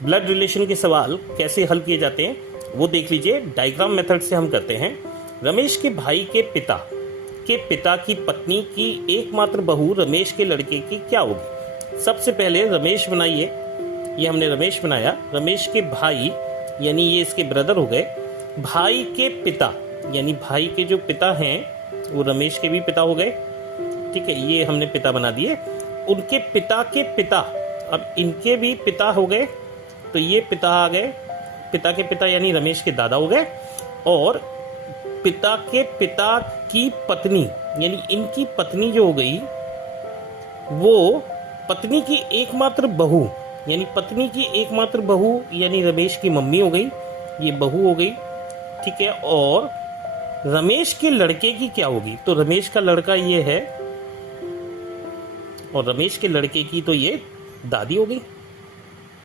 Blood relation के सवाल कैसे हल किए जाते हैं वो देख लीजिए। डायग्राम मेथड से हम करते हैं। रमेश के भाई के पिता की पत्नी की एकमात्र बहू रमेश के लड़के की क्या होगी। सबसे पहले रमेश बनाइए, ये हमने रमेश बनाया। रमेश के भाई यानी ये इसके ब्रदर हो गए। भाई के पिता यानी भाई के जो पिता हैं वो रमेश के भी पिता हो गए। ठीक है, ये हमने पिता बना दिए। उनके पिता के पिता, अब इनके भी पिता हो गए, तो ये पिता आ गए। पिता के पिता यानी रमेश के दादा हो गए। और पिता के पिता की पत्नी यानी इनकी पत्नी जो हो गई वो पत्नी की एकमात्र बहू यानी पत्नी की एकमात्र बहू यानी रमेश की मम्मी हो गई, ये बहू हो गई। ठीक है, और रमेश के लड़के की क्या होगी, तो रमेश का लड़का ये है और रमेश के लड़के की तो ये दादी हो गई।